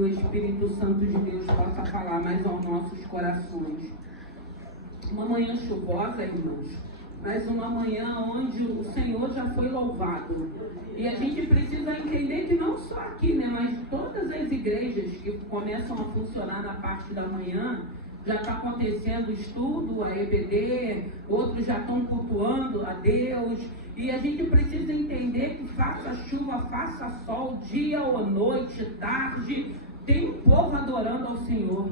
o Espírito Santo de Deus possa falar mais aos nossos corações. Uma manhã chuvosa, irmãos, mas uma manhã onde o Senhor já foi louvado. E a gente precisa entender que não só aqui, né, mas todas as igrejas que começam a funcionar na parte da manhã, já está acontecendo estudo, a EBD, outros já estão cultuando a Deus. E a gente precisa entender que faça chuva, faça sol, dia ou noite, tarde, tem um povo adorando ao Senhor.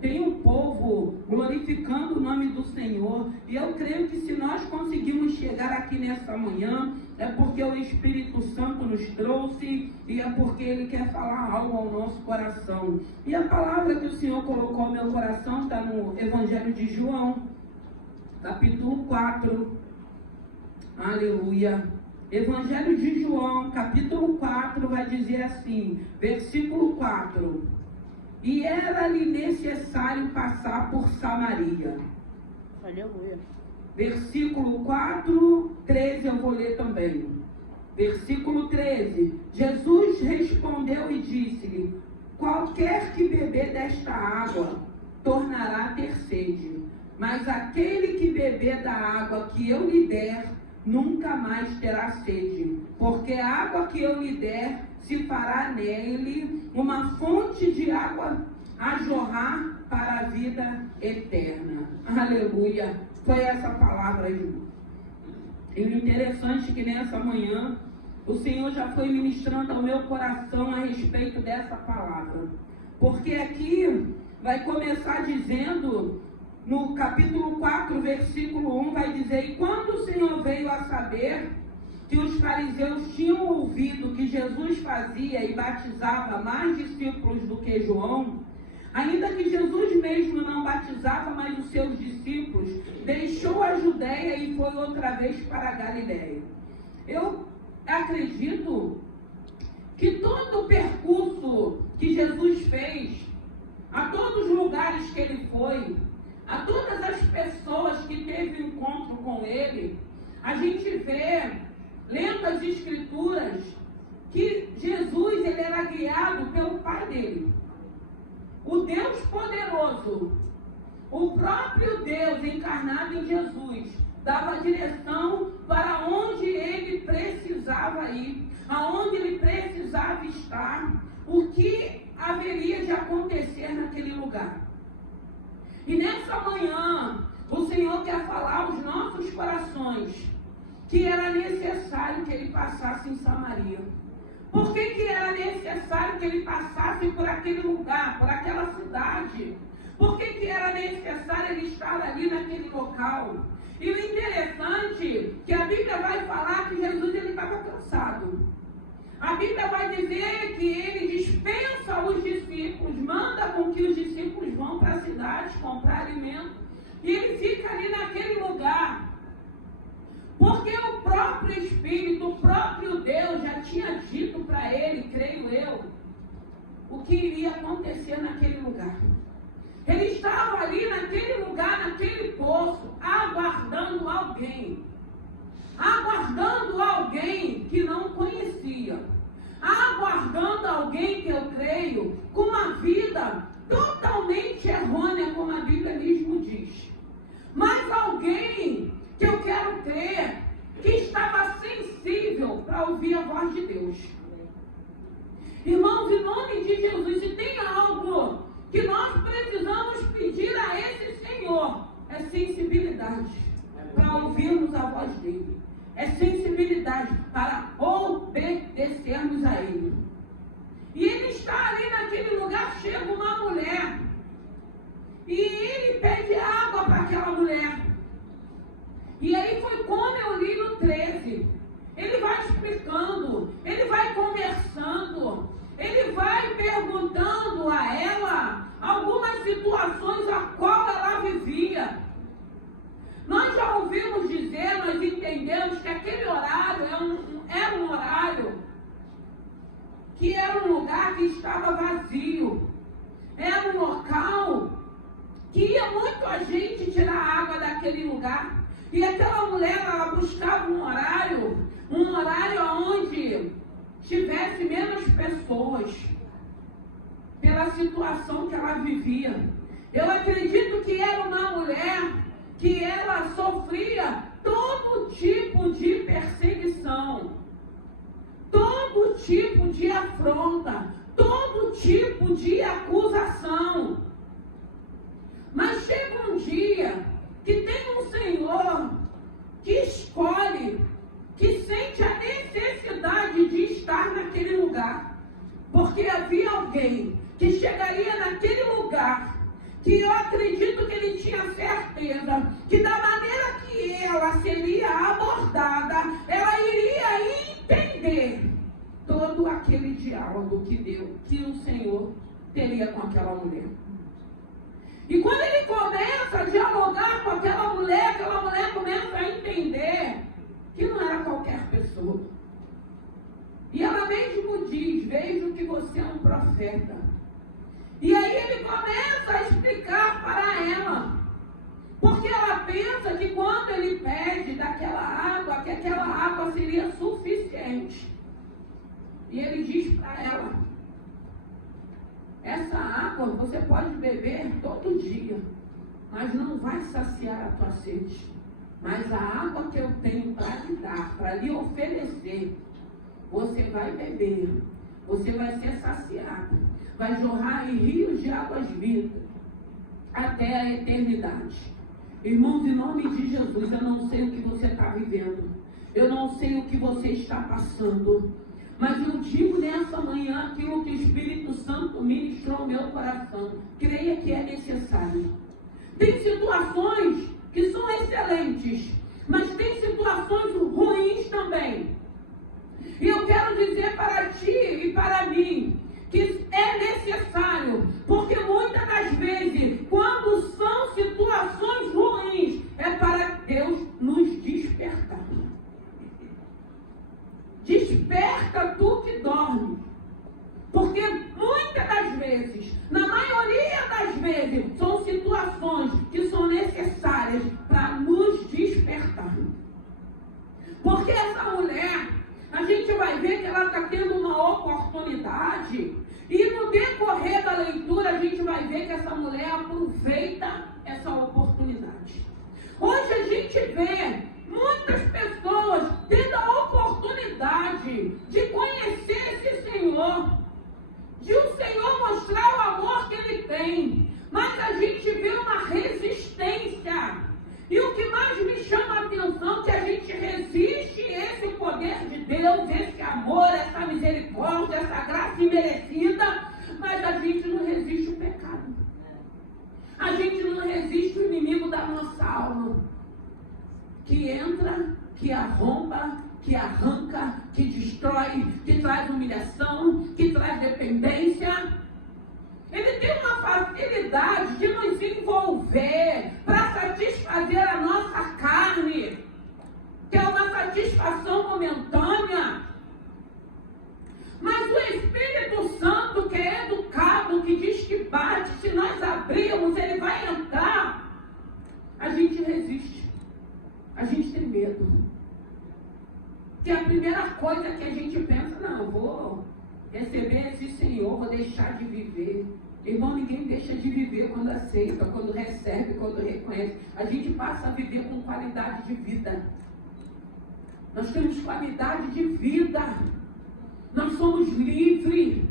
Tem um povo glorificando o nome do Senhor. E eu creio que se nós conseguimos chegar aqui nessa manhã, é porque o Espírito Santo nos trouxe e é porque Ele quer falar algo ao nosso coração. E a palavra que o Senhor colocou no meu coração está no Evangelho de João, capítulo 4. Aleluia. Evangelho de João, capítulo 4, vai dizer assim, versículo 4. E era-lhe necessário passar por Samaria. Aleluia. Versículo 4, 13 eu vou ler também. Versículo 13. Jesus respondeu e disse-lhe: qualquer que beber desta água tornará a ter sede, mas aquele que beber da água que eu lhe der nunca mais terá sede, porque a água que eu lhe der se fará nele uma fonte de água a jorrar para a vida eterna. Aleluia. Foi essa palavra, irmão. E o interessante é que nessa manhã o Senhor já foi ministrando ao meu coração a respeito dessa palavra. Porque aqui vai começar dizendo, no capítulo 4, versículo 1, vai dizer: e quando o Senhor veio a saber que os fariseus tinham ouvido que Jesus fazia e batizava mais discípulos do que João, ainda que Jesus mesmo não batizava mais os seus discípulos, deixou a Judéia e foi outra vez para a Galiléia. Eu acredito que todo o percurso que Jesus fez, a todos os lugares que ele foi, a todas as pessoas que teve encontro com ele, a gente vê, lendo as Escrituras, que Jesus ele era guiado pelo Pai dele. O Deus poderoso, o próprio Deus encarnado em Jesus, dava direção para onde ele precisava ir, aonde ele precisava estar, o que haveria de acontecer naquele lugar. E nessa manhã, o Senhor quer falar aos nossos corações que era necessário que ele passasse em Samaria. Por que era necessário que ele passasse por aquele lugar, por aquela cidade? Por que era necessário ele estar ali naquele local? E o interessante é que a Bíblia vai falar que Jesus ele estava cansado. A Bíblia vai dizer que ele dispensa os discípulos, manda com que os discípulos vão para a cidade comprar alimento. E ele fica ali naquele lugar. Porque o próprio Espírito, o próprio Deus já tinha dito para ele, creio eu, o que iria acontecer naquele lugar. Ele estava ali naquele lugar, naquele poço, aguardando alguém. Aguardando alguém que não conhecia. Aguardando alguém que eu creio, com uma vida totalmente errônea, como a Bíblia mesmo diz. Mas alguém que eu quero crer que estava sensível para ouvir a voz de Deus. Irmãos, em nome de Jesus, se tem algo que nós precisamos pedir a esse Senhor, é sensibilidade para ouvirmos a voz dele. É sensibilidade para obedecermos a ele. E ele está ali naquele lugar, chega uma mulher. E ele pede água para aquela mulher. E aí foi como eu li no 13. Ele vai explicando, ele vai conversando, ele vai perguntando a ela algumas situações a qual ela vivia. Nós já ouvimos dizer, nós entendemos que aquele horário era um horário que era um lugar que estava vazio. Era um local que ia muito a gente tirar água daquele lugar. E aquela mulher, ela buscava um horário onde tivesse menos pessoas. situação que ela vivia. Eu acredito que era uma mulher que ela sofria todo tipo de perseguição, todo tipo de afronta, todo tipo de acusação. Mas chega um dia que tem um Senhor que escolhe, que sente a necessidade de estar naquele lugar. Porque havia alguém que chegaria naquele lugar, que eu acredito que ele tinha certeza que da maneira que ela seria abordada, ela iria entender todo aquele diálogo que o Senhor teria com aquela mulher. E quando ele começa a dialogar com aquela mulher começa a entender que não era qualquer pessoa. E ela mesmo diz: vejo que você é um profeta. E aí ele começa a explicar para ela, porque ela pensa que quando ele pede daquela água, que aquela água seria suficiente. E ele diz para ela: essa água você pode beber todo dia, mas não vai saciar a tua sede. Mas a água que eu tenho para lhe dar, para lhe oferecer, você vai beber, você vai ser saciado, vai jorrar em rios de águas vivas até a eternidade. Irmãos, em nome de Jesus, eu não sei o que você está vivendo, eu não sei o que você está passando, mas eu digo nessa manhã aquilo que o Espírito Santo ministrou ao meu coração. Creia que é necessário. Tem situações que são excelentes, mas tem situações ruins também. E eu quero dizer para ti e para mim que é necessário, porque muitas das vezes, quando são situações ruins, é para Deus nos despertar. Desperta tu que dorme. Porque muitas das vezes, na maioria das vezes, são situações que são necessárias para nos despertar. Porque essa mulher, a gente vai ver que ela está tendo uma oportunidade, e no decorrer da leitura a gente vai ver que essa mulher aproveita essa oportunidade. Hoje a gente vê muitas pessoas tendo a oportunidade de conhecer esse Senhor, de o Senhor mostrar o amor que Ele tem, mas a gente vê uma resistência. E o que mais me chama a atenção é que a gente resiste esse poder de Deus, esse amor, essa misericórdia, essa graça imerecida, mas a gente não resiste o pecado. A gente não resiste o inimigo da nossa alma, que entra, que arromba, que arranca, que destrói, que traz humilhação, que traz dependência. Ele tem uma facilidade de nos envolver para satisfazer a nossa carne, que é uma satisfação momentânea. Mas o Espírito Santo, que é educado, que diz que bate, se nós abrirmos, ele vai entrar. A gente resiste. A gente tem medo. Que a primeira coisa que a gente pensa: não, vou receber esse Senhor, vou deixar de viver. Irmão, ninguém deixa de viver quando aceita, quando recebe, quando reconhece. A gente passa a viver com qualidade de vida. Nós temos qualidade de vida. Nós somos livres.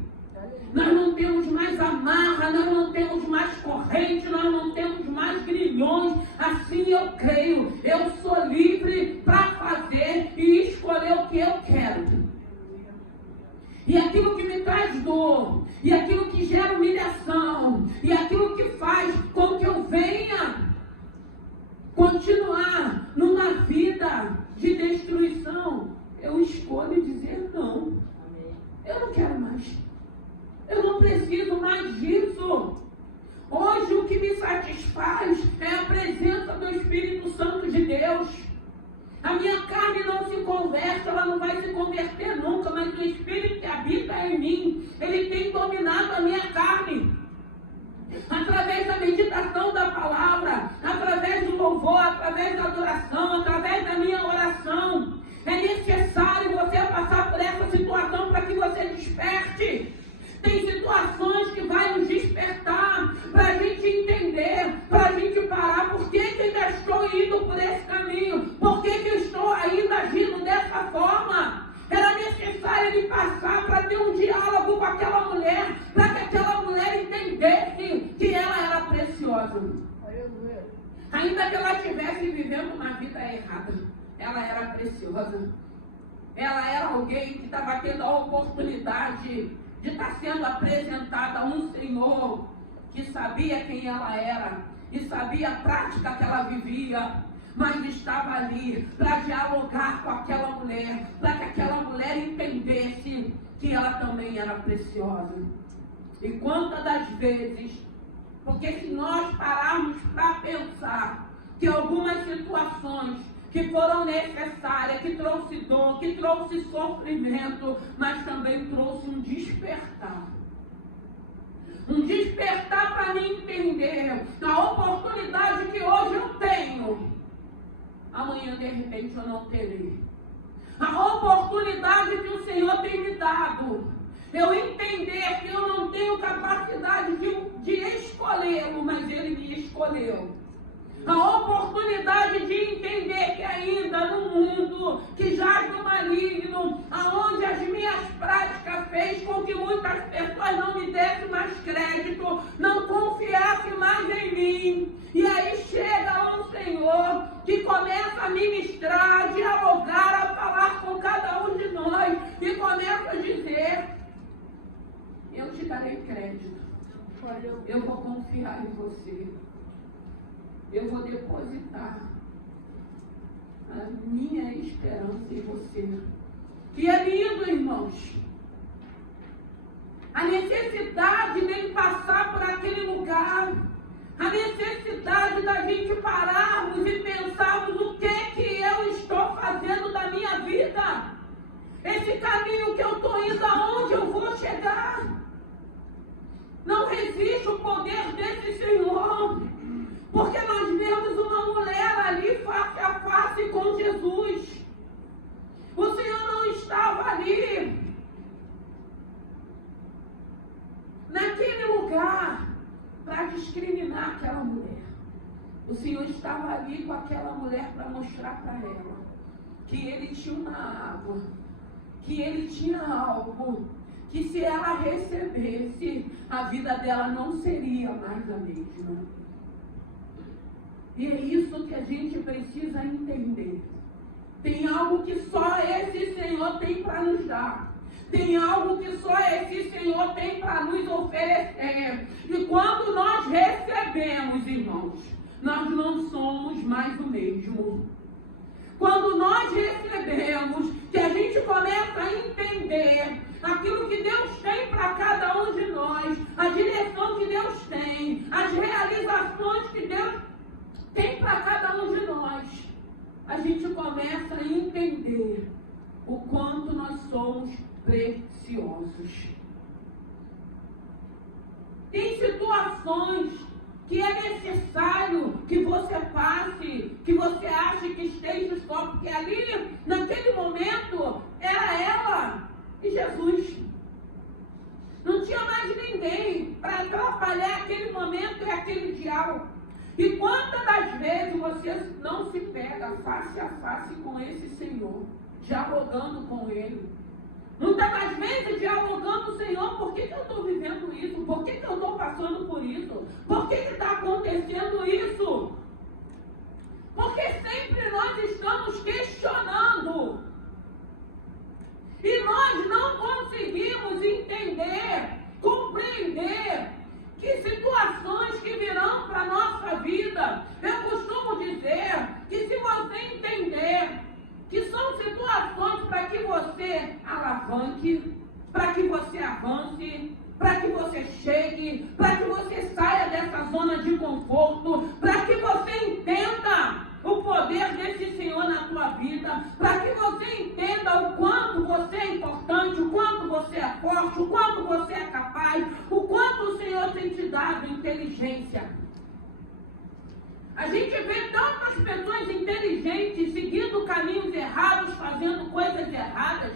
Nós não temos mais amarra, nós não temos mais corrente, nós não temos mais grilhões. Assim eu creio. Eu sou livre para fazer e escolher o que eu quero. E aquilo que me traz dor, e aquilo que gera humilhação, e aquilo que faz com que eu venha continuar numa vida de destruição, eu escolho dizer não. Eu não quero mais. Eu não preciso mais disso. Hoje o que me satisfaz é a presença do Espírito Santo de Deus. A minha carne não se converte, ela não vai se converter nunca, mas o Espírito que habita em mim, ele tem dominado a minha carne. Através da meditação da palavra, através do louvor, através da adoração, através da minha oração. É necessário você passar por essa situação para que você desperte. Tem situações que vai nos Ainda que ela estivesse vivendo uma vida errada, ela era preciosa. Ela era alguém que estava tendo a oportunidade de estar sendo apresentada a um Senhor que sabia quem ela era e sabia a prática que ela vivia, mas estava ali para dialogar com aquela mulher, para que aquela mulher entendesse que ela também era preciosa. E quantas das vezes, porque se nós pararmos para pensar que algumas situações que foram necessárias, que trouxe dor, que trouxe sofrimento, mas também trouxe um despertar. Um despertar para me entender a oportunidade que hoje eu tenho, amanhã de repente eu não terei. A oportunidade que o Senhor tem me dado, eu entender que eu não tenho capacidade de escolhê-lo, mas Ele me escolheu. A oportunidade de entender que ainda no mundo que jaz no maligno, aonde as minhas práticas fez com que muitas pessoas não me dessem mais crédito, não confiassem mais em mim. E aí chega um Senhor que começa a ministrar, a dialogar, a falar com cada um de nós e começa a dizer: eu te darei crédito, eu vou confiar em você. Eu vou depositar a minha esperança em você. E é lindo, irmãos. A necessidade de passar por aquele lugar. A necessidade da gente pararmos e pensarmos o que eu estou fazendo da minha vida. Esse caminho que eu estou indo, aonde eu vou chegar. Não resiste o poder desse Senhor. Porque nós vemos uma mulher ali face a face com Jesus. O Senhor não estava ali, naquele lugar, para discriminar aquela mulher. O Senhor estava ali com aquela mulher para mostrar para ela que Ele tinha uma água, que Ele tinha algo, que se ela recebesse, a vida dela não seria mais a mesma. E é isso que a gente precisa entender. Tem algo que só esse Senhor tem para nos dar. Tem algo que só esse Senhor tem para nos oferecer. E quando nós recebemos, irmãos, nós não somos mais o mesmo. Quando nós recebemos, que a gente começa a entender aquilo que Deus tem para cada um de nós, a direção que Deus tem, as realizações que Deus tem para cada um de nós, a gente começa a entender o quanto nós somos preciosos. Tem situações que é necessário que você passe, que você ache que esteja só, porque ali, naquele momento, era ela e Jesus. Não tinha mais ninguém para atrapalhar aquele momento e aquele diálogo. E quantas das vezes você não se pega face a face com esse Senhor, dialogando com Ele? Muitas das vezes dialogando, Senhor, por que eu estou vivendo isso? Por que eu estou passando por isso? Por que está acontecendo isso? Porque sempre nós estamos questionando. E nós não conseguimos entender, compreender que situações que virão para a nossa vida, eu costumo dizer que se você entender que são situações para que você alavanque, para que você avance, para que você chegue, para que você saia dessa zona de conforto, para que você entenda o poder desse Senhor na tua vida, para que você entenda o quanto você é importante, o quanto você é forte, o quanto você é capaz, o quanto o Senhor tem te dado inteligência. A gente vê tantas pessoas inteligentes seguindo caminhos errados, fazendo coisas erradas,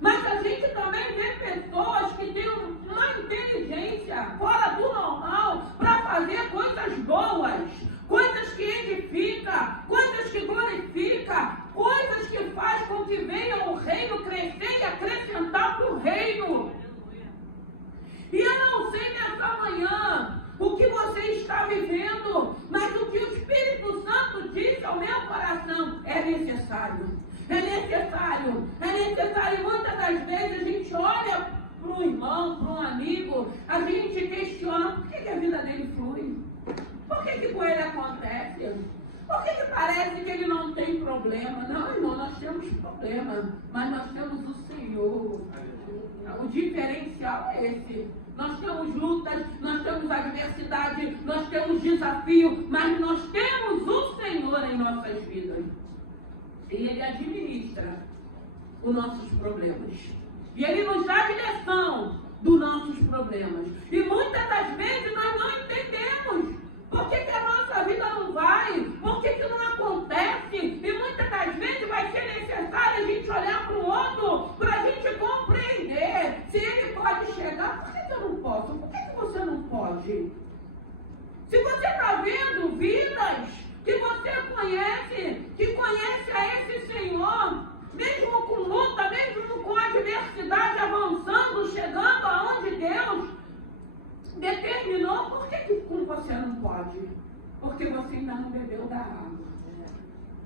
mas a gente também vê pessoas que têm uma inteligência fora do normal para fazer coisas boas, coisas que edificam, coisas que glorificam, coisas que faz com que venha o reino crescer e acrescentar para o reino. E eu não sei nessa manhã o que você está vivendo, é necessário. É necessário. É necessário. Muitas das vezes a gente olha para um irmão, para um amigo, a gente questiona por que a vida dele flui? Por que com ele acontece? Por que parece que ele não tem problema? Não, irmão, nós temos problema, mas nós temos o Senhor. O diferencial é esse. Nós temos lutas, nós temos adversidade, nós temos desafio, mas nós temos o Senhor em nossas vidas. E Ele administra os nossos problemas. E Ele nos dá a direção dos nossos problemas. E muitas das vezes nós não entendemos. Por que a nossa vida não vai? Por que não acontece? E muitas das vezes vai ser necessário a gente olhar para o outro, para a gente compreender se ele pode chegar. Por que eu não posso? Por que você não pode? Se você está vendo vidas que você conhece, que conhece a esse Senhor, mesmo com luta, mesmo com adversidade, avançando, chegando aonde Deus determinou, por que com você não pode? Porque você ainda não bebeu da água.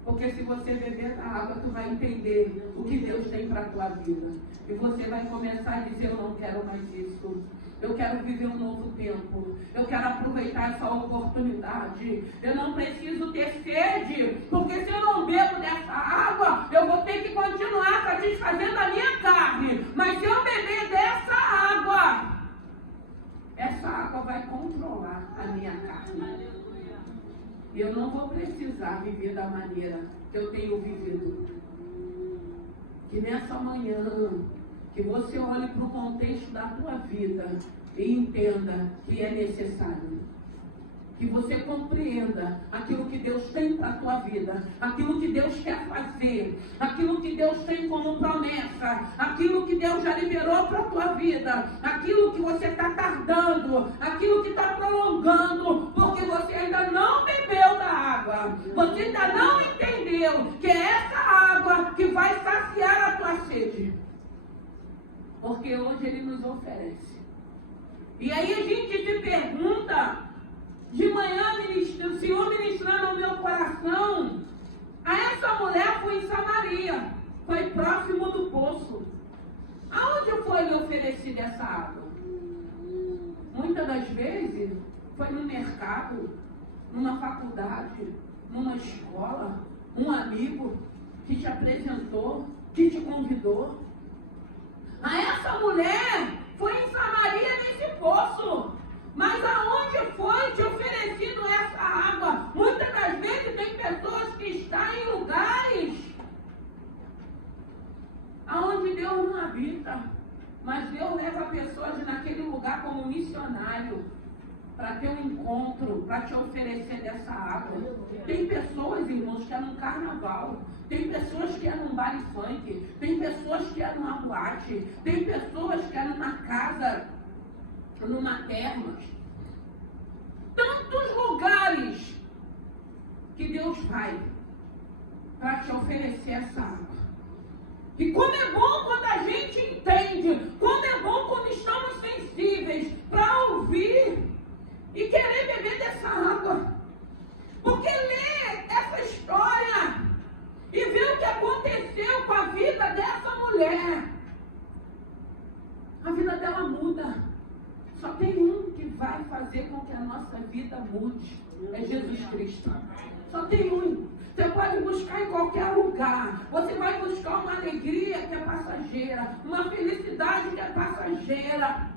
Porque se você beber da água, tu vai entender o que Deus tem para a tua vida. E você vai começar a dizer, eu não quero mais isso. Eu quero viver um novo tempo. Eu quero aproveitar essa oportunidade. Eu não preciso ter sede. Porque se eu não bebo dessa água, eu vou ter que continuar satisfazendo a minha carne. Mas se eu beber dessa água, essa água vai controlar a minha carne. E eu não vou precisar viver da maneira que eu tenho vivido. Que nessa manhã, que você olhe para o contexto da tua vida e entenda que é necessário. Que você compreenda aquilo que Deus tem para a tua vida, aquilo que Deus quer fazer, aquilo que Deus tem como promessa, aquilo que Deus já liberou para a tua vida, aquilo que você está tardando, aquilo que está prolongando, porque você ainda não bebeu da água, você ainda não entendeu que é essa água que vai saciar a tua sede. Porque hoje Ele nos oferece. E aí a gente se pergunta, de manhã, o Senhor ministrando ao meu coração, a essa mulher foi em Samaria, foi próximo do poço. Aonde foi lhe oferecida essa água? Muitas das vezes foi no mercado, numa faculdade, numa escola, um amigo que te apresentou, que te convidou. A essa mulher foi em Samaria nesse poço. Mas aonde foi te oferecido essa água? Muitas das vezes tem pessoas que estão em lugares aonde Deus não habita. Mas Deus leva pessoas naquele lugar como missionário para ter um encontro, para te oferecer dessa água. Tem pessoas, irmãos, que é num carnaval. Tem pessoas que é num baile funk. Tem pessoas que é numa boate. Tem pessoas que é numa casa, numa termas. Tantos lugares que Deus vai para te oferecer essa água. E como é bom quando a gente entende, como é bom quando estamos sensíveis para ouvir e querer beber dessa água. Porque ler essa história e ver o que aconteceu com a vida dessa mulher, a vida dela muda. Só tem um que vai fazer com que a nossa vida mude. É Jesus Cristo. Só tem um. Você pode buscar em qualquer lugar. Você vai buscar uma alegria que é passageira. Uma felicidade que é passageira.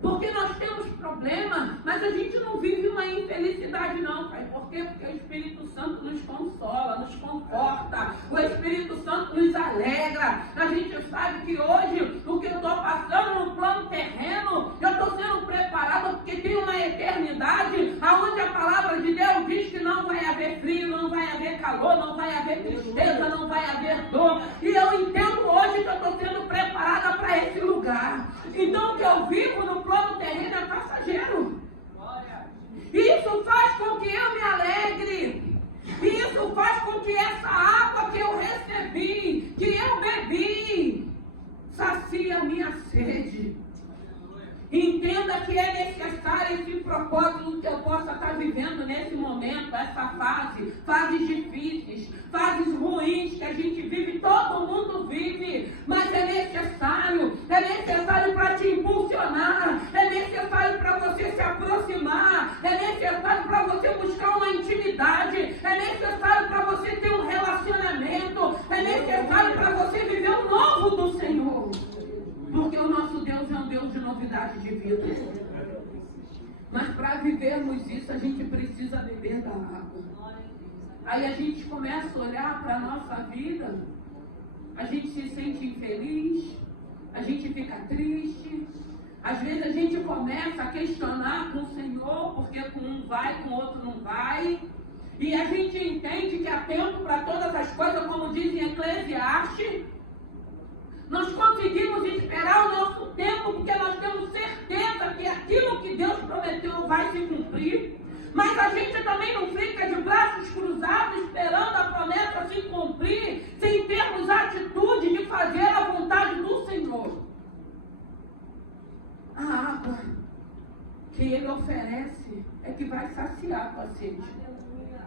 Porque nós temos problema, mas a gente não vive uma infelicidade não, Pai. Por quê? Porque o Espírito Santo nos consola, nos conforta. O Espírito Santo nos alegra. A gente sabe que hoje, o que eu estou passando no plano terreno, eu estou sendo preparado porque tem uma eternidade, onde a palavra de Deus diz que não vai haver frio, não vai haver calor, não vai haver tristeza, não vai haver dor. E eu entendo hoje que eu estou sendo preparada para esse lugar. Então o que eu vivo no plano terreno é passageiro. Isso faz com que eu me alegre. Isso faz com que essa água que eu recebi, que eu bebi, sacie a minha sede. Entenda que é necessário esse propósito que eu possa estar vivendo nesse momento, essa fase, fases difíceis, fases ruins que a gente vive, todo mundo vive, mas é necessário para te impulsionar, é necessário para você se aproximar, é necessário para você buscar uma intimidade, é necessário para você ter um relacionamento, é necessário para você viver o novo do Senhor. Porque o nosso Deus é um Deus de novidade de vida. Mas para vivermos isso, a gente precisa beber da água. Aí a gente começa a olhar para a nossa vida, a gente se sente infeliz, a gente fica triste. Às vezes a gente começa a questionar com o Senhor, porque com um vai, com o outro não vai. E a gente entende que há tempo para todas as coisas, como diz em Eclesiastes. Nós conseguimos esperar o nosso tempo porque nós temos certeza que aquilo que Deus prometeu vai se cumprir. Mas a gente também não fica de braços cruzados esperando a promessa se cumprir sem termos a atitude de fazer a vontade do Senhor. A água que Ele oferece é que vai saciar a tua sede.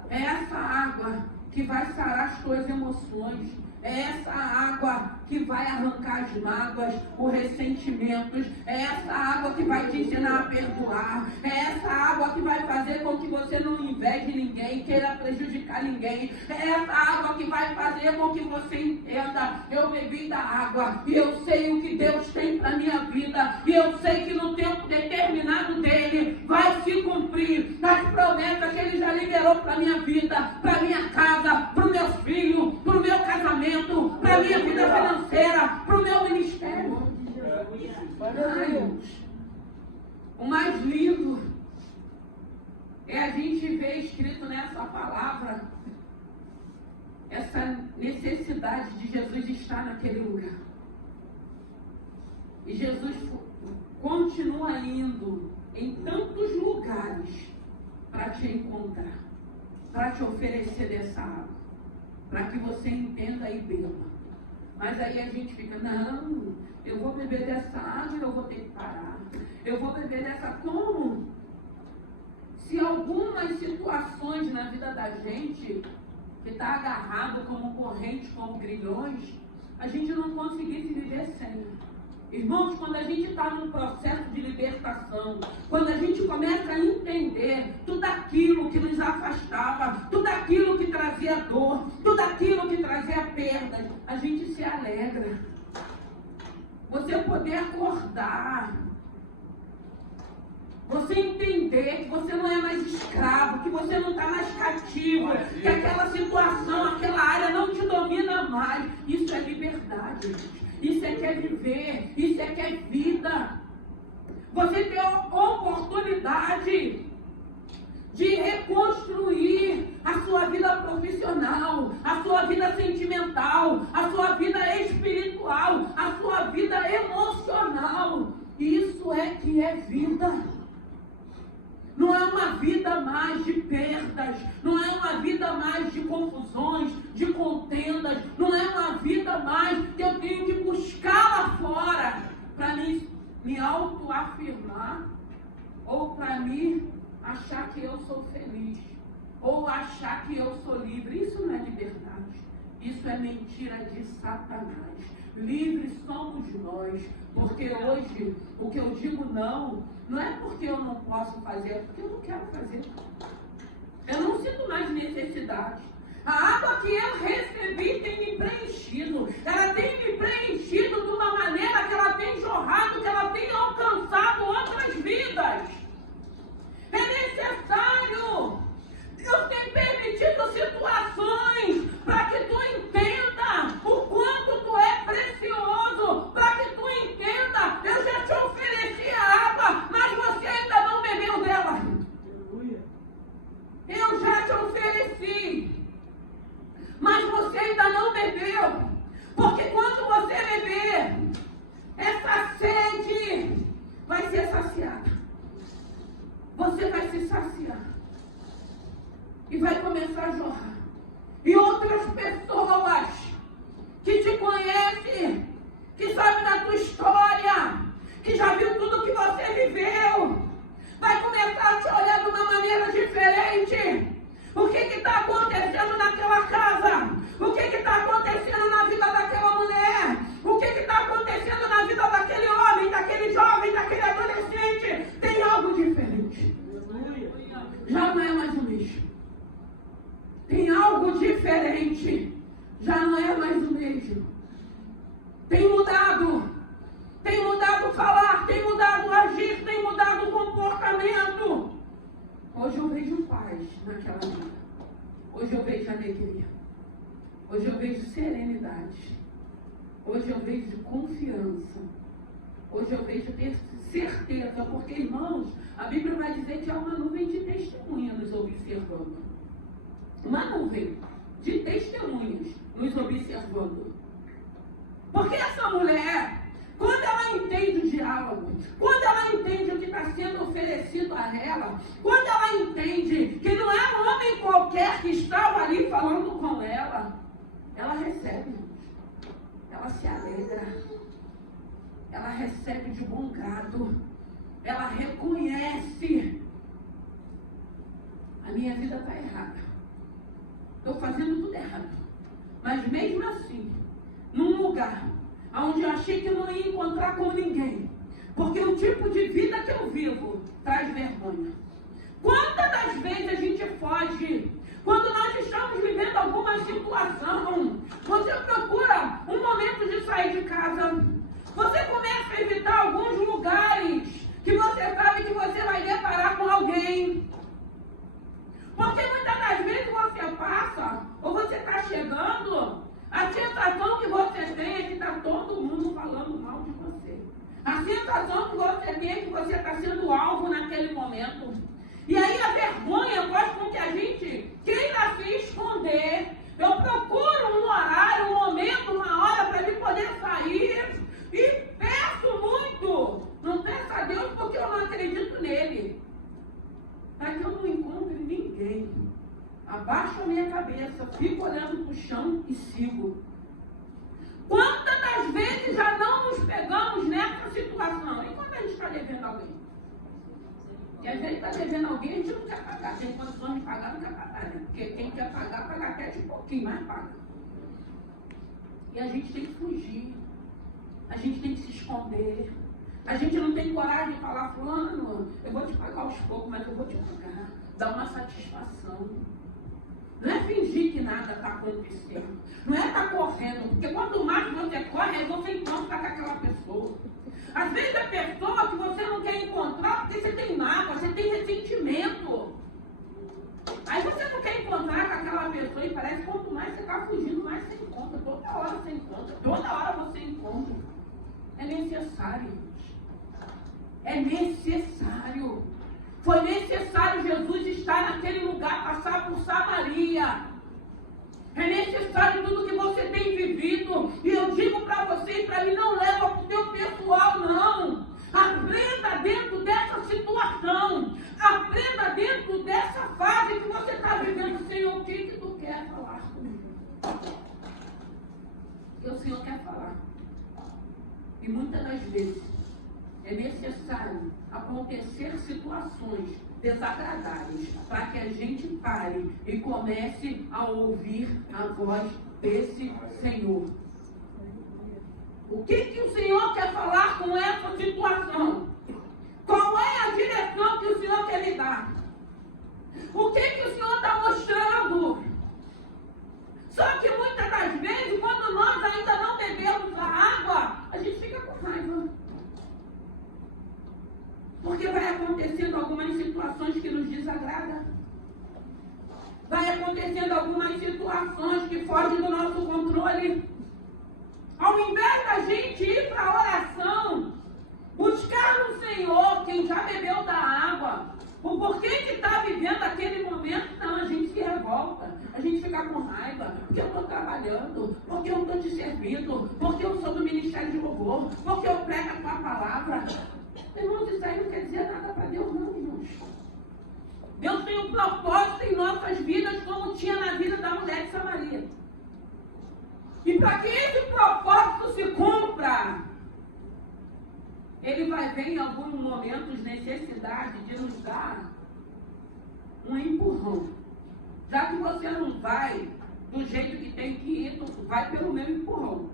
É essa água que vai sarar as tuas emoções. É essa água que vai arrancar as mágoas, os ressentimentos. É essa água que vai te ensinar a perdoar. É essa água que vai fazer com que você não inveje ninguém, queira prejudicar ninguém. É essa água que vai fazer com que você entenda: eu bebi da água e eu sei o que Deus tem para minha vida. E eu sei que no tempo determinado dele vai se cumprir as promessas que ele já liberou para minha vida, para minha casa, para os meus filhos, para o meu casamento, para a minha vida financeira, para o meu ministério. Ai, o mais lindo é a gente ver escrito nessa palavra essa necessidade de Jesus estar naquele lugar. E Jesus continua indo em tantos lugares para te encontrar, para te oferecer dessa água, para que você entenda e beba. Mas aí a gente fica: não, eu vou beber dessa água e eu vou ter que parar. Eu vou beber dessa. Como? Se algumas situações na vida da gente, que está agarrado como corrente, como grilhões, a gente não conseguisse viver sem. Irmãos, quando a gente está num processo de libertação, quando a gente começa a entender tudo aquilo que nos afastava, tudo aquilo que trazia dor, tudo aquilo que trazia perdas, a gente se alegra. Você poder acordar, você entender que você não é mais escravo, que você não está mais cativo, que aquela situação, aquela área não te domina mais. Isso é liberdade, gente. Isso é que é viver, isso é que é vida. Você tem a oportunidade de reconstruir a sua vida profissional, a sua vida sentimental, a sua vida espiritual, a sua vida emocional. Isso é que é vida. Não é uma vida mais de perdas, não é uma vida mais de confusões, de contendas, não é uma vida mais que eu tenho que buscar lá fora para me autoafirmar, ou para mim achar que eu sou feliz, ou achar que eu sou livre. Isso não é liberdade, isso é mentira de Satanás. Livres somos nós, porque hoje o que eu digo não é porque eu não posso fazer, é porque eu não quero fazer. Eu não sinto mais necessidade. A água que eu recebi tem me preenchido, ela tem me preenchido de uma maneira que ela tem jorrado, que ela tem alcançado outras vidas. É necessário. Deus tem permitido situações para que tu entenda o quanto tu é precioso, para que tu entenda: eu já te ofereci a água, mas você ainda não bebeu dela. Eu já te ofereci, mas você ainda não bebeu. Porque quando você beber, essa sede vai ser saciada. Você vai se saciar e vai começar a jorrar. E outras pessoas que te conhecem, que sabem da tua história, que já viu tudo que você viveu, vai começar a te olhar de uma maneira diferente. O que está acontecendo naquela casa? O que está acontecendo na vida daquela mulher? O que está acontecendo na vida daquele homem, daquele jovem, daquele adolescente? Tem algo diferente. Já não é mais o mesmo. Tem algo diferente. Já não é mais o mesmo. Tem mudado. Tem mudado o falar, tem mudado o agir, tem mudado o comportamento. Hoje eu vejo paz naquela vida. Hoje eu vejo alegria. Hoje eu vejo serenidade. Hoje eu vejo confiança. Hoje eu vejo ter certeza. Porque, irmãos, a Bíblia vai dizer que há uma nuvem de testemunha nos observando. Uma nuvem de testemunhas nos observando. Porque essa mulher, quando ela entende o diálogo, quando ela entende o que está sendo oferecido a ela, quando ela entende que não é um homem qualquer que estava ali falando com ela recebe, ela se alegra, ela recebe de bom grado, ela reconhece: a minha vida está errada, estou fazendo tudo errado, mas mesmo assim, num lugar onde eu achei que eu não ia encontrar com ninguém, porque o tipo de vida que eu vivo traz vergonha. Quantas das vezes a gente foge? Quando nós estamos vivendo alguma situação, você procura um momento de sair de casa, você começa a evitar alguns lugares que você sabe que você vai deparar com alguém. Porque muitas das vezes você passa, ou você está chegando, a sensação que você tem é que está todo mundo falando mal de você. A sensação que você tem é que você está sendo alvo naquele momento. E aí a vergonha faz com que a gente queira se esconder. Eu procuro um horário, um momento, uma hora para me poder sair e peço muito. Não peço a Deus porque eu não acredito nele. Para que eu não encontre ninguém. Abaixo a minha cabeça, fico olhando para o chão e sigo. Quantas das vezes já não nos pegamos nessa situação? E quando a gente está devendo alguém? Porque a gente está devendo alguém, a gente não quer pagar. Tem condições de pagar, não quer pagar, né? Porque quem quer pagar, paga até de pouquinho, mais paga. E a gente tem que fugir. A gente tem que se esconder. A gente não tem coragem de falar: fulano, eu vou te pagar aos poucos, mas eu vou te pagar. Dá uma satisfação. Não é fingir que nada está acontecendo. Não é estar correndo. Porque quanto mais você corre, aí você encontra com aquela pessoa. Às vezes é pessoa que você não quer encontrar porque você tem mágoa, você tem ressentimento. Aí você não quer encontrar com aquela pessoa e parece que quanto mais você está fugindo, mais você encontra. Toda hora você encontra. Toda hora você encontra. É necessário. É necessário. Foi necessário Jesus estar naquele lugar, passar por Samaria. É necessário tudo que você tem vivido. E eu digo para você e para mim, não leva para o teu pessoal, não. Aprenda dentro dessa situação. Aprenda dentro dessa fase que você está vivendo. Senhor, o que tu quer falar comigo? E o Senhor quer falar. E muitas das vezes é necessário acontecer situações desagradáveis para que a gente pare e comece a ouvir a voz desse Senhor. O que o Senhor quer falar com essa situação? Qual é a direção que o Senhor quer me dar? O que o Senhor está mostrando? Só que muitas das vezes, quando nós ainda não bebemos a água, a gente fica com raiva. Porque vai acontecendo algumas situações que nos desagradam. Vai acontecendo algumas situações que fogem do nosso controle. Ao invés da gente ir para a oração, buscar no Senhor, quem já bebeu da água, o porquê que está vivendo aquele momento, não, a gente se revolta, a gente fica com raiva, porque eu estou trabalhando, porque eu estou te servindo, porque eu sou do Ministério de Louvor, porque eu prego a tua palavra. Irmãos, isso aí não quer dizer nada para Deus, não, irmãos. Deus tem um propósito em nossas vidas, como tinha na vida da mulher de Samaria. E para que esse propósito se cumpra, Ele vai ver em alguns momentos necessidade de nos dar um empurrão. Já que você não vai do jeito que tem que ir, tu vai pelo meu empurrão.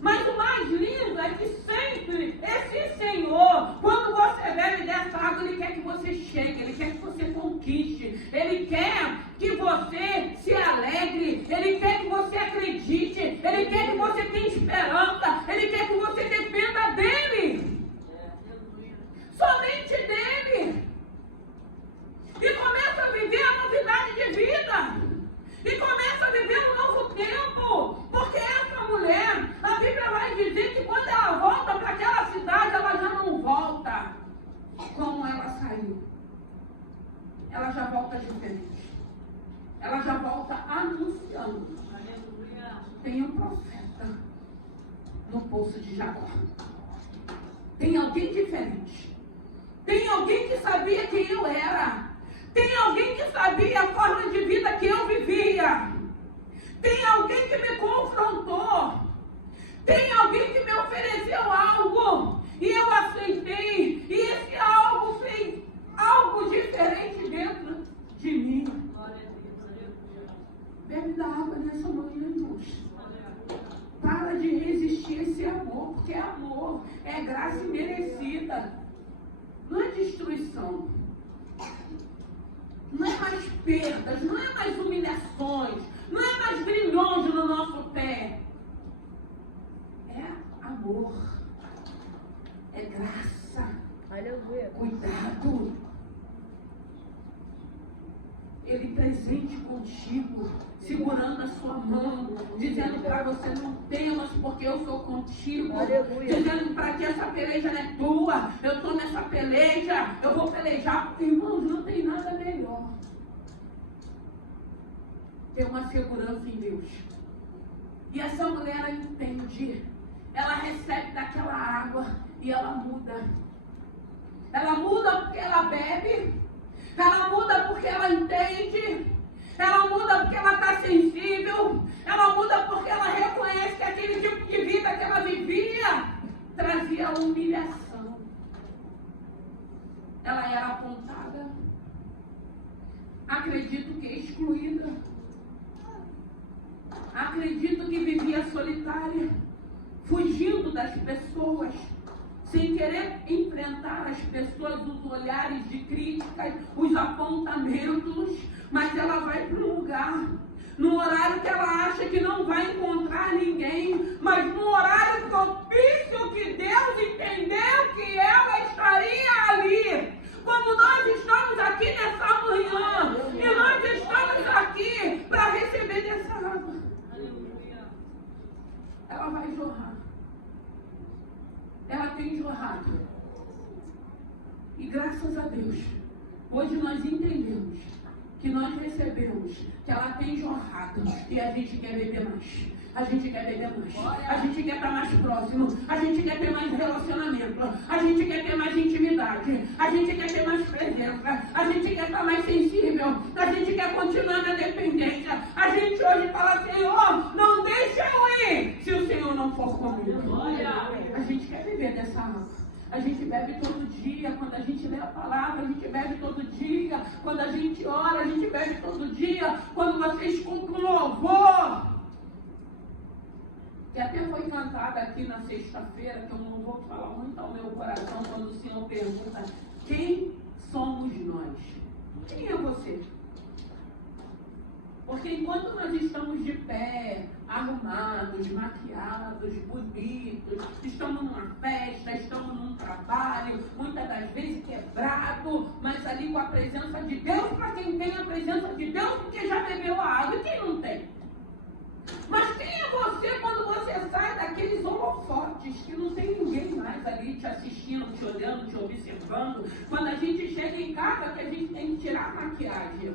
Mas o mais lindo é que sempre esse Senhor, quando você bebe dessa água, Ele quer que você chegue, Ele quer que você conquiste, Ele quer que você se alegre, Ele quer que você acredite, Ele quer que você tenha esperança, Ele quer que você dependa dEle. Somente dEle. E começa a viver a novidade de vida. E começa a viver um novo tempo. Porque essa mulher, a Bíblia vai dizer que quando ela volta para aquela cidade, ela já não volta como ela saiu. Ela já volta diferente. Ela já volta anunciando. Tem um profeta no poço de Jacó. Tem alguém diferente. Tem alguém que sabia quem eu era. Tem alguém que sabia a forma de vida que eu vivia. Tem alguém que me confrontou. Tem alguém que me ofereceu algo. E eu aceitei. E esse algo fez algo diferente dentro de mim. Bebe da água nessa manhã, irmãos. Para de resistir a esse amor. Porque amor é graça imerecida. Não é destruição. Não é mais perdas, não é mais humilhações, não é mais grilhões no nosso pé. É amor. É graça. Aleluia. Cuidado. Ele presente contigo, segurando a sua mão, dizendo para você: não temas, porque eu sou contigo. Aleluia. Dizendo para que essa peleja não é tua, eu estou nessa peleja, eu vou pelejar. Irmãos, não tem nada melhor ter uma segurança em Deus. E essa mulher, ela entende, ela recebe daquela água e ela muda. Ela muda porque ela bebe. Ela muda porque ela entende. Ela muda porque ela está sensível. Ela muda porque ela reconhece que aquele tipo de vida que ela vivia trazia humilhação. Ela era apontada, acredito que excluída. Acredito que vivia solitária, fugindo das pessoas, sem querer enfrentar as pessoas, os olhares de críticas, os apontamentos, mas ela vai para um lugar, no horário que ela acha que não vai encontrar ninguém, mas no horário propício que Deus entendeu que ela estaria ali. Como nós estamos aqui nessa manhã, e nós estamos aqui para receber dessa água. Ela vai jorrar. Ela tem jorrado. E graças a Deus, hoje nós entendemos que nós recebemos, que ela tem jorrado. E a gente quer beber mais. A gente quer beber mais. A gente quer estar mais próximo. A gente quer ter mais relacionamento. A gente quer ter mais intimidade. A gente quer ter mais presença. A gente quer estar mais sensível. A gente quer continuar na dependência. A gente hoje fala: Senhor, não deixa eu ir se o Senhor não for comigo. A gente quer beber dessa água. A gente bebe todo dia, quando a gente lê a palavra, a gente bebe todo dia. Quando a gente ora, a gente bebe todo dia. Quando você escuta um louvor, que até foi cantada aqui na sexta-feira, que eu não vou falar muito ao meu coração, quando o Senhor pergunta: quem somos nós? Quem é você? Porque enquanto nós estamos de pé, arrumados, maquiados, bonitos, estamos numa festa, estamos num trabalho, muitas das vezes quebrado, mas ali com a presença de Deus, para quem tem a presença de Deus, porque já bebeu a água, e quem não tem? Mas quem é você quando você sai daqueles holofotes que não tem ninguém mais ali te assistindo, te olhando, te observando? Quando a gente chega em casa, que a gente tem que tirar a maquiagem.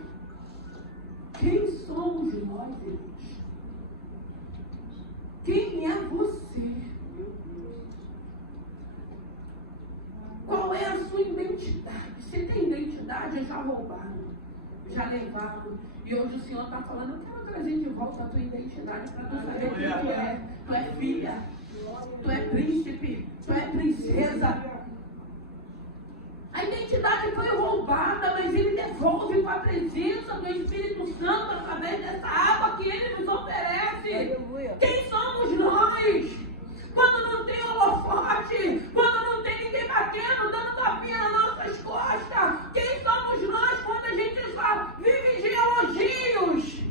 Quem somos nós, irmãos? Quem é você? Qual é a sua identidade? Você tem identidade? Já roubaram, já levaram. E hoje o Senhor está falando: eu quero trazer de volta a tua identidade para tu saber quem tu é. Tu é filha, tu é príncipe, tu é princesa. identidade foi roubada, mas Ele devolve com a presença do Espírito Santo através dessa água que Ele nos oferece. Aleluia. Quem somos nós? Quando não tem holofote, quando não tem ninguém batendo, dando tapinha nas nossas costas. Quem somos nós quando a gente só vive de elogios?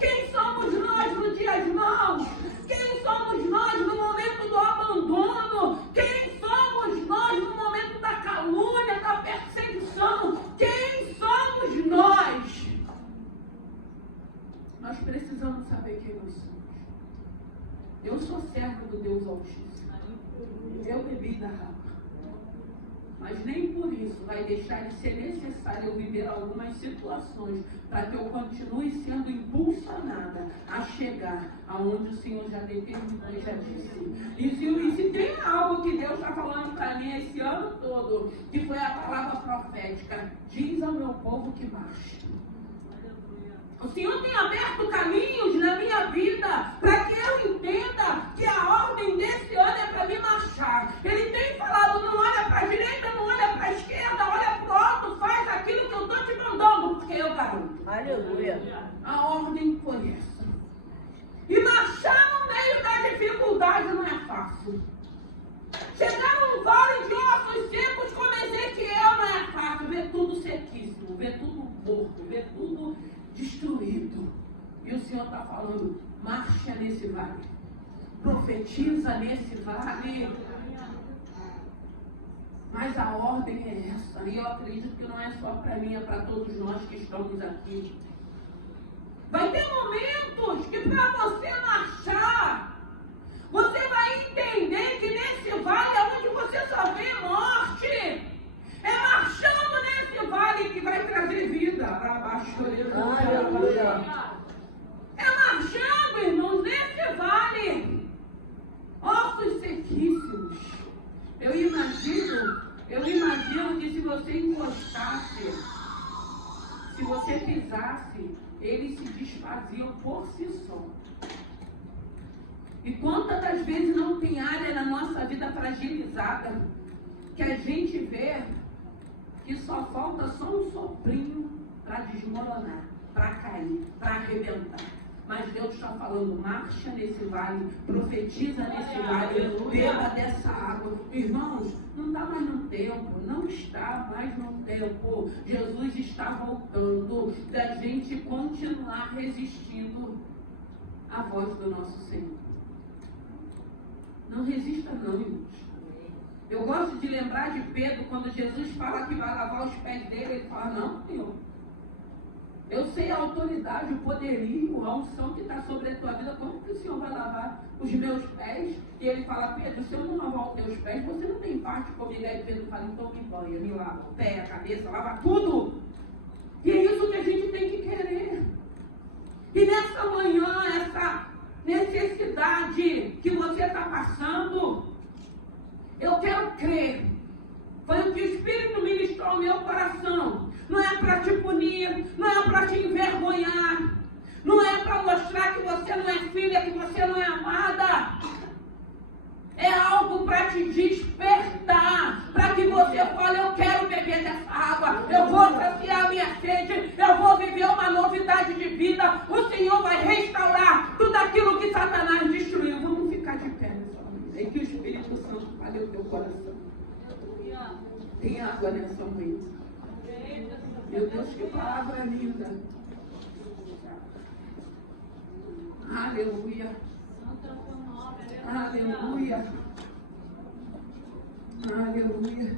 Quem somos nós no dia de mãos? Quem somos nós no momento do abandono? Quem somos nós no momento da calúnia, da perseguição? Quem somos nós? Nós precisamos saber quem nós somos. Eu sou servo do Deus Altíssimo. Eu bebi da água. Mas nem por isso vai deixar de ser necessário eu viver algumas situações para que eu continue sendo impulsionada a chegar aonde o Senhor já determinou e já disse. E se tem algo que Deus está falando para mim esse ano todo, que foi a palavra profética, diz ao meu povo que marche. O Senhor tem aberto caminhos na minha vida para que eu entenda que a ordem desse ano é para me marchar. Ele tem falado, não olha para a direita, não olha para a esquerda, olha para o alto, faz aquilo que eu estou te mandando, porque eu garanto. Aleluia. A ordem foi essa. E marchar no meio da dificuldade não é fácil. Chegar num vale de ossos secos como Ezequiel não é fácil. Ver tudo sequíssimo, ver tudo morto, ver tudo destruído. E o Senhor está falando, marcha nesse vale. Profetiza nesse vale. Mas a ordem é essa. E eu acredito que não é só para mim, é para todos nós que estamos aqui. Vai ter momentos que para você marchar, você vai entender que nesse vale é onde você só vê morte. É marchando nesse vale que vai trazer vida. É marchando, irmãos, nesse vale. Ossos sequíssimos. Eu imagino que se você encostasse, se você pisasse, eles se desfaziam por si só. E quantas das vezes não tem área na nossa vida fragilizada que a gente vê que só falta só um soprinho para desmoronar, para cair, para arrebentar. Mas Deus está falando, marcha nesse vale, profetiza nesse vale, beba dessa água. Irmãos, não está mais no tempo, não está mais no tempo. Jesus está voltando da gente continuar resistindo à voz do nosso Senhor. Não resista não, irmãos. Eu gosto de lembrar de Pedro, quando Jesus fala que vai lavar os pés dele, ele fala, não, Senhor. Eu sei a autoridade, o poderio, a unção que está sobre a tua vida. Como que o Senhor vai lavar os meus pés? E ele fala, Pedro, se eu não lavar os teus pés, você não tem parte comigo. Aí Pedro fala, então me banha, me lava o pé, a cabeça, lava tudo. E é isso que a gente tem que querer. E nessa manhã, essa necessidade que você está passando, eu quero crer. Foi o que o Espírito ministrou ao meu coração. Não é para te punir, não é para te envergonhar, não é para mostrar que você não é filha, que você não é amada. É algo para te despertar, para que você fale, eu quero beber dessa água, eu vou saciar a minha sede, eu vou viver uma novidade de vida. O Senhor vai restaurar tudo aquilo que Satanás destruiu. Vamos ficar de pé nessa manhã. É que o Espírito Santo fale o teu coração. Tem água nessa manhã. Meu Deus, que palavra linda. Aleluia. Aleluia. Aleluia.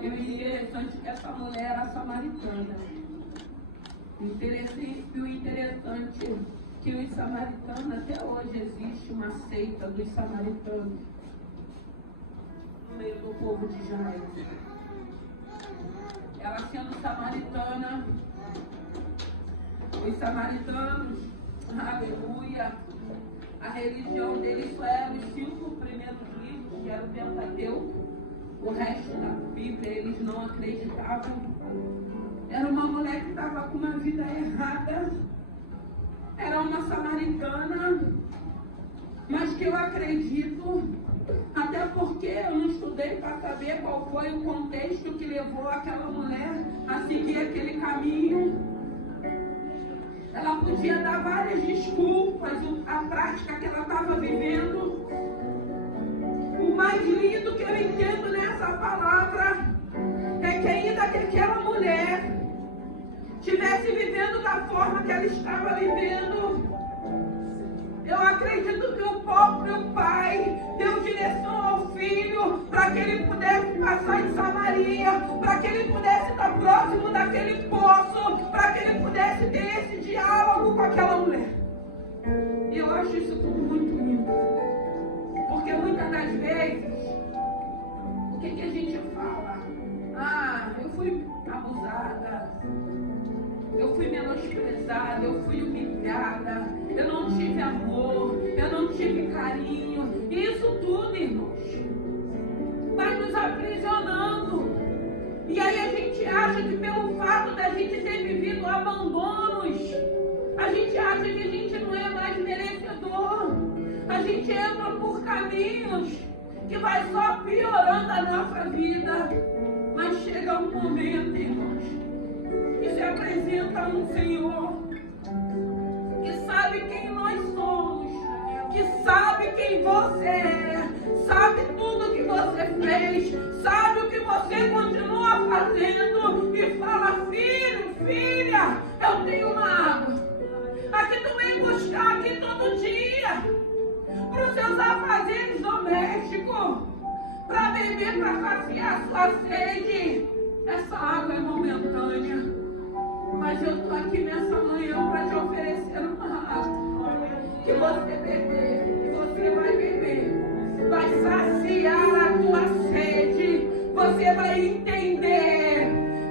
E o interessante é que essa mulher era samaritana. O interessante é que os samaritanos, até hoje existe uma seita dos samaritanos no meio do povo de Israel. Ela sendo samaritana, os samaritanos, aleluia, a religião deles só era os 5 primeiros livros, que era o Pentateuco, o resto da Bíblia eles não acreditavam. Era uma mulher que estava com uma vida errada, era uma samaritana, mas que eu acredito Até porque eu não estudei para saber qual foi o contexto que levou aquela mulher a seguir aquele caminho. Ela podia dar várias desculpas, a prática que ela estava vivendo. O mais lindo que eu entendo nessa palavra é que ainda que aquela mulher estivesse vivendo da forma que ela estava vivendo, eu acredito que o próprio pai deu direção ao filho para que ele pudesse passar em Samaria, para que ele pudesse estar próximo daquele poço, para que ele pudesse ter esse diálogo com aquela mulher. E eu acho isso tudo muito lindo. Porque muitas das vezes, o que a gente fala? Ah, eu fui abusada, eu fui menosprezada, eu fui humilhada, eu não tive amor, eu não tive carinho. Isso tudo, irmãos, vai nos aprisionando. E aí a gente acha que pelo fato da gente ter vivido abandonos, a gente acha que a gente não é mais merecedor. A gente entra por caminhos que vai só piorando a nossa vida. Mas chega um momento, irmãos, que se apresenta um Senhor que sabe quem nós somos, que sabe quem você é, sabe tudo que você fez, sabe o que você continua fazendo e fala: filho, filha, eu tenho uma água aqui, tu vem buscar aqui todo dia para os seus afazeres domésticos, para beber, para saciar a sua sede. Essa água é momentânea, mas eu estou aqui nessa manhã para te oferecer uma água que você beber, que você vai beber, vai saciar a tua sede. Você vai entender: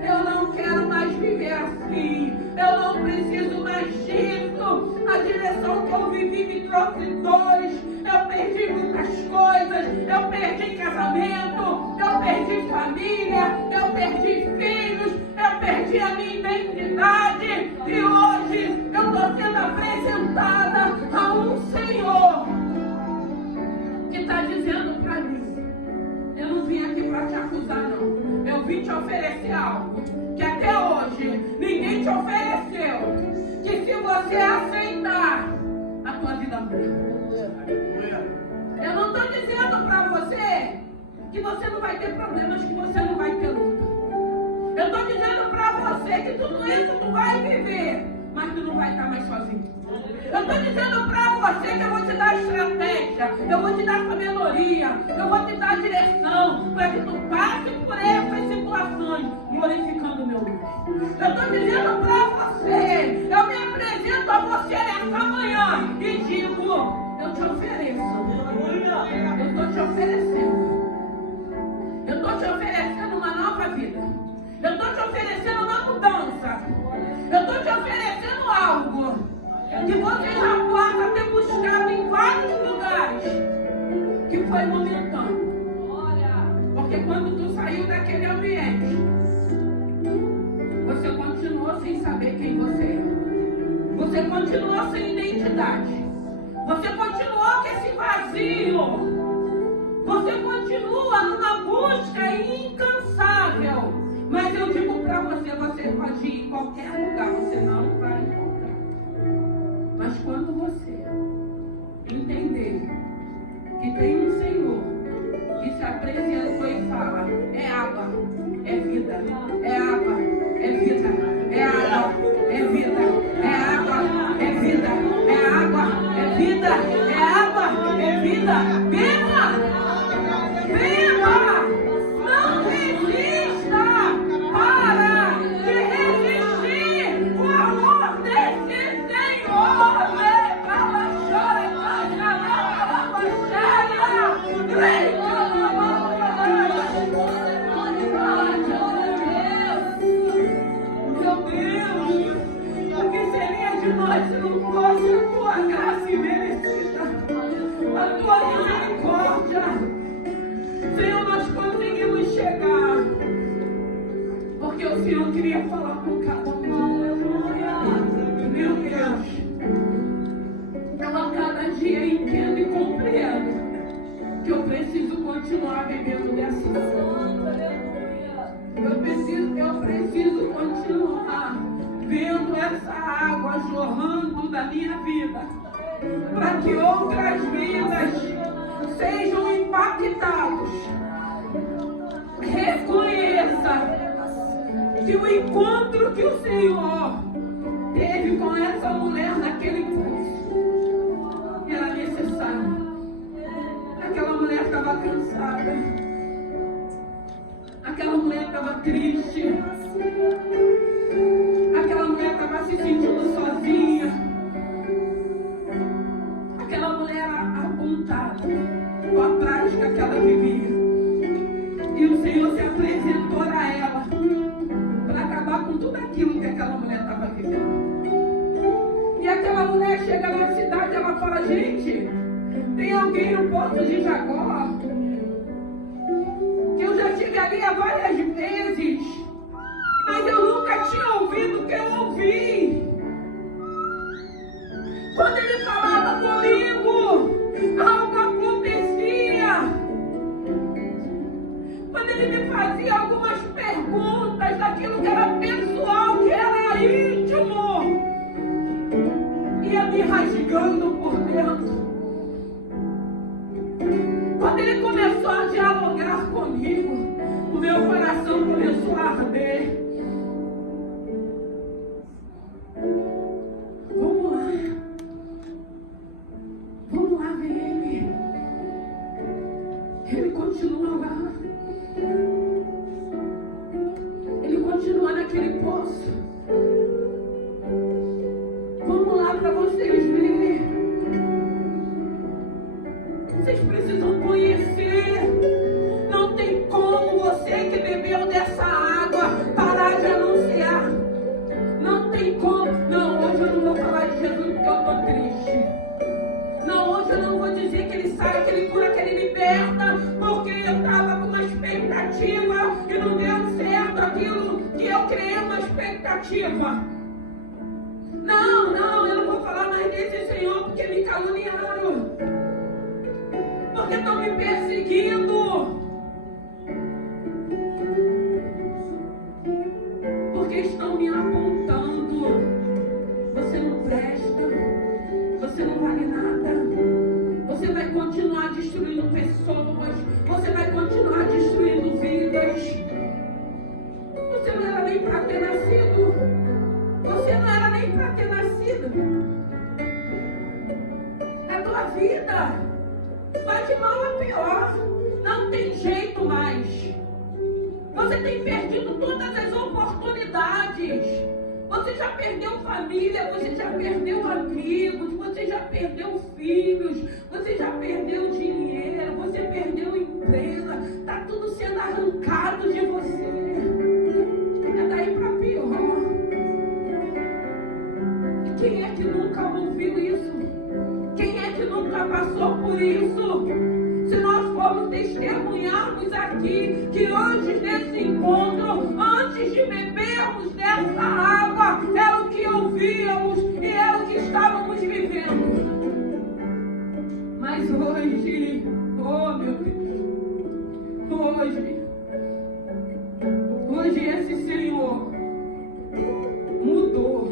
eu não quero mais viver assim, eu não preciso mais disso. A direção que eu vivi me trouxe dores, eu perdi muitas coisas, eu perdi casamento, eu perdi família, eu perdi filhos, eu perdi a minha identidade. E hoje eu estou sendo apresentada a um Senhor que está dizendo para mim: eu não vim aqui para te acusar, não. Eu vim te oferecer algo que até hoje ninguém te ofereceu. Que se você aceitar, a tua vida muda. Eu não estou dizendo para você que você não vai ter problemas, que você não vai ter luta. Eu estou dizendo para você que tudo isso tu vai viver, mas tu não vai estar mais sozinho. Eu estou dizendo para você que eu vou te dar estratégia, eu vou te dar sabedoria, eu vou te dar direção, para que tu passe por essas situações, glorificando o meu nome. Eu estou dizendo para você, eu me apresento a você nessa manhã e digo: eu te ofereço. Eu estou te oferecendo. Eu estou te oferecendo uma nova vida. Eu estou te oferecendo uma mudança. Eu estou te oferecendo algo que você já possa ter buscado em vários lugares, que foi momentâneo. Porque quando tu saiu daquele ambiente, você continuou sem saber quem você é. Você continuou sem identidade. Você continuou com esse vazio. Você continua numa busca incansável. Mas eu digo para você, você pode ir em qualquer lugar, você não vai encontrar. Mas quando você entender que tem um Senhor que se apresentou e fala: é água, é vida, é água, é vida, é água, é vida, é água, é vida, é água, é vida, é água, é vida, beba! Beba! Não resista! Para de resistir o amor desse Senhor! Ela chora, meu Deus! O que seria de nós se não fosse a tua graça imerecida? A tua misericórdia! Senhor, nós conseguimos chegar porque o Senhor queria falar com cada um. Meu Deus, eu a cada dia entendo e compreendo que eu preciso continuar bebendo dessa água. Eu preciso continuar vendo essa água jorrando da minha vida, para que outras vidas sejam impactadas. Reconheça que o encontro que o Senhor teve com essa mulher naquele poço era necessário. Aquela mulher estava cansada, aquela mulher estava triste, aquela mulher estava se sentindo sozinha, aquela mulher apontada com a prática que ela vivia. E o Senhor se apresentou a ela para acabar com tudo aquilo que aquela mulher estava vivendo. E aquela mulher chega na cidade e ela fala: gente, tem alguém no Poço de Jacó? Que eu já estive ali várias vezes, mas eu nunca tinha ouvido o que eu ouvi. Quando ele falava comigo, algo acontecia. Quando ele me fazia algumas perguntas daquilo que era pessoal, que era íntimo, ia me rasgando por dentro. Quando ele começou a dialogar comigo, o meu coração começou a arder. Vamos lá ver ele. Ele continua lá. Ele continua naquele poço. Vamos lá para vocês verem. Vocês precisam conhecer. Não tem como você que bebeu dessa água parar de anunciar. Não tem como. Não, hoje eu não vou falar de Jesus porque eu estou triste. Não, hoje eu não vou dizer que ele sai, que ele cura, que ele liberta, porque eu estava com uma expectativa e não deu certo aquilo que eu criei uma expectativa. Não, eu não vou falar mais desse Senhor porque me caluniaram. Porque estão me perseguindo. Porque estão me apontando. Você não presta. Você não vale nada. Você vai continuar destruindo pessoas. Você vai continuar destruindo vidas. Você não era nem para ter nascido. Você não era nem para ter nascido. A tua vida vai de mal a pior. Não tem jeito mais. Você tem perdido todas as oportunidades. Você já perdeu família, você já perdeu amigos, você já perdeu filhos, você já perdeu dinheiro, você perdeu empresa. Está tudo sendo arrancado de você. É daí para pior. E quem é que nunca ouviu isso? Quem é que nunca passou por isso? Se nós formos testemunharmos aqui que antes desse encontro, antes de bebermos dessa água, era o que ouvíamos e era o que estávamos vivendo. Mas hoje, oh meu Deus, hoje esse Senhor mudou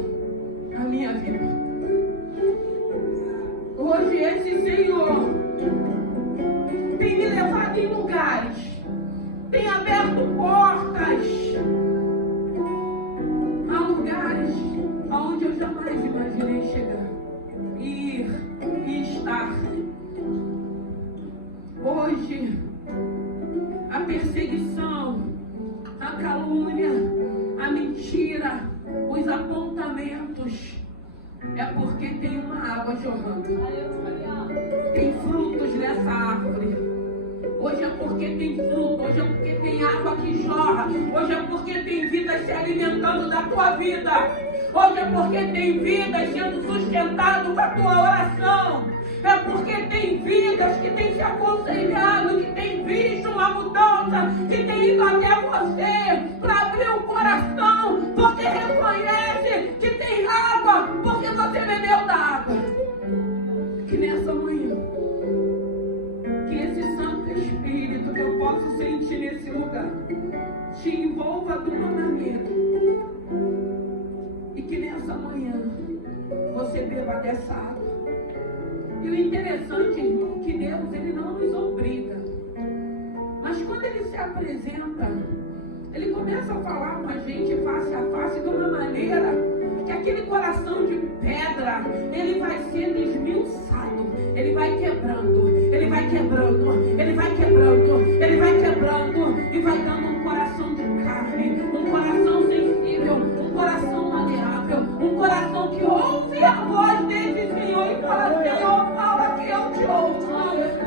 a minha vida. Hoje esse Senhor tem me levado em lugares, tem aberto portas a lugares aonde eu jamais imaginei chegar, ir e estar. Hoje, a perseguição, a calúnia, a mentira, os apontamentos, é porque tem uma água jorrando. Tem frutos nessa árvore. Hoje é porque tem fruto. Hoje é porque tem água que jorra. Hoje é porque tem vidas se alimentando da tua vida. Hoje é porque tem vidas sendo sustentado com a tua oração. É porque tem vidas que têm se aconselhado, que têm visto uma mudança, que têm ido até você para abrir o coração, porque reconhece que tem água, porque você bebeu da água. Que nessa manhã, que esse Santo Espírito essa água. E o interessante, irmão, que Deus, Ele não nos obriga. Mas quando Ele se apresenta, Ele começa a falar com a gente face a face de uma maneira que aquele coração de pedra, ele vai sendo esmiuçado, ele vai quebrando, ele vai quebrando, ele vai quebrando, ele vai quebrando e vai dando um coração de carne, um coração sensível, um coração maleável, um coração que ouve a voz desse Senhor e fala: Senhor, fala que eu te ouço,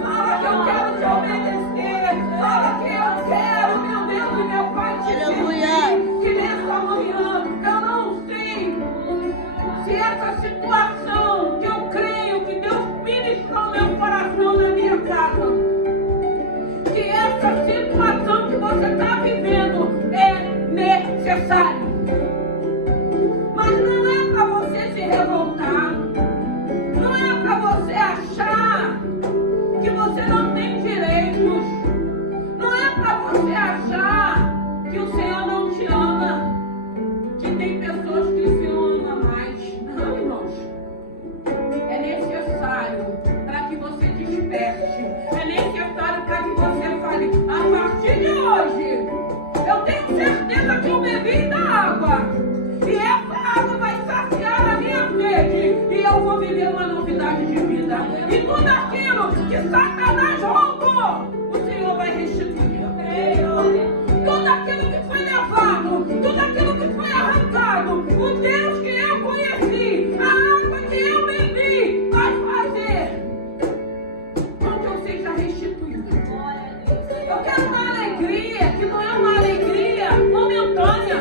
fala que eu quero te obedecer, fala que eu quero, meu Deus e meu Pai, te servir. Que nessa manhã eu não sei se essa situação que eu creio que Deus ministrou meu coração na minha casa, que essa situação que você está vivendo é necessária. Mas não é para você se revoltar, não é para você achar que você não tem direitos, não é para você achar que o Senhor não te ama, que tem pessoas que o Senhor ama mais. Não, irmãos. É necessário para que você desperte. É necessário para que você fale: a partir de hoje, eu tenho certeza que eu bebi da água. E essa água vai saciar a minha sede. E eu vou viver uma novidade de vida. E tudo aquilo que Satanás roubou, o Senhor vai restituir. Tudo aquilo que foi levado, tudo aquilo que foi arrancado, o Deus que eu conheci, a água que eu bebi, vai fazer com que eu seja restituído. Eu quero uma alegria que não é uma alegria momentânea.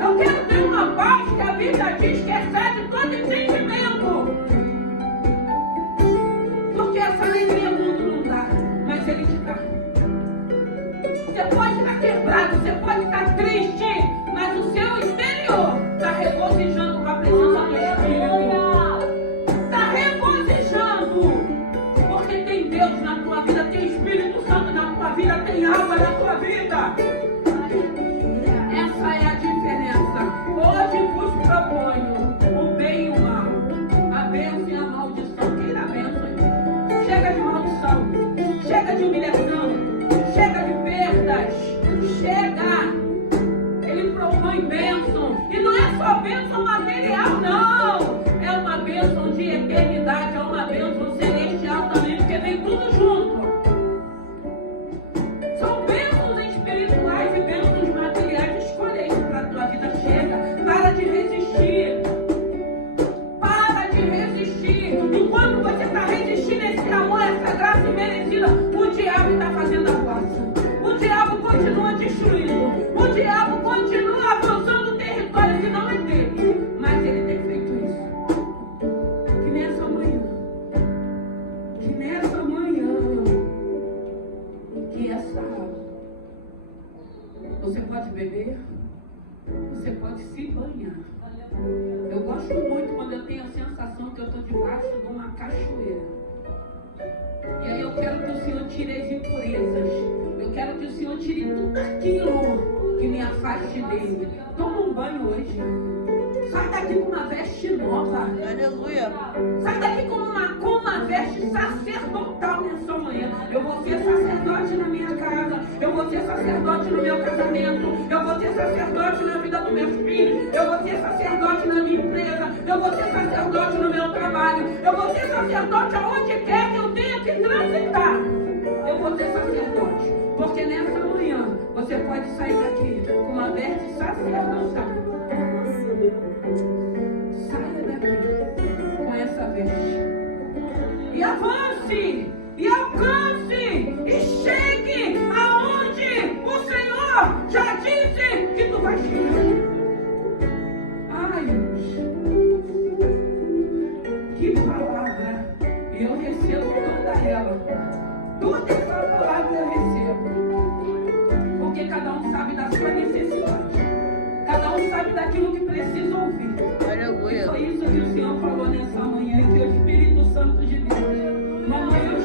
Eu quero ter uma paz que a Bíblia diz que excede todo entendimento. Porque essa alegria o mundo não dá, mas Ele te dá. Você pode estar quebrado, você pode estar triste, mas o seu exterior está regozijando com a presença do Espírito. Está regozijando, porque tem Deus na tua vida, tem Espírito Santo na tua vida, tem água na tua vida. Essa é a diferença. Hoje vos proponho o bem e o mal, a bênção e a maldição. Quem dá bênção? Chega de maldição, chega de humilhação, chega de perdas, chega. Ele propõe bênção, e não é só bênção material, não. É uma bênção de eternidade, é uma bênção celestial também, porque vem tudo junto. São bênçãos espirituais e bênçãos materiais. Escolha isso para a tua vida. Chega, para de resistir. Para de resistir. Enquanto você está resistindo a esse amor, essa graça imerecida, o diabo está fazendo a força. O diabo continua destruindo. O diabo continua avançando território que não é dele. Mas ele tem feito isso. Que nessa manhã, que essa água, você pode beber, você pode se banhar. Eu gosto muito quando eu tenho a sensação que eu estou debaixo de uma cachoeira. E aí eu quero que o Senhor tire as impurezas. Eu quero que o Senhor tire tudo aquilo que me afaste dele. Toma um banho hoje. Sai daqui com uma veste nova. Aleluia. Sai daqui com uma veste sacerdotal nessa manhã. Eu vou ser sacerdote na minha casa. Eu vou ser sacerdote no meu casamento. Eu vou ser sacerdote na vida dos meus filhos. Eu vou ser sacerdote na minha empresa. Eu vou ser sacerdote no meu trabalho. Eu vou ser sacerdote aonde quer que eu tenha que transitar. Eu vou ser sacerdote. Porque nessa manhã você pode sair daqui com uma veste sacerdotal. Saia daqui com essa veste. E avance, e alcance, e chegue aonde o Senhor já disse que tu vais chegar. Ai, que palavra! E eu recebo toda ela. Toda essa palavra eu recebo. Porque cada um sabe da sua necessidade. Cada um sabe daquilo que precisa ouvir. Aleluia. Foi isso que o Senhor falou nessa manhã, que o Espírito Santo de Deus. Mamãe, eu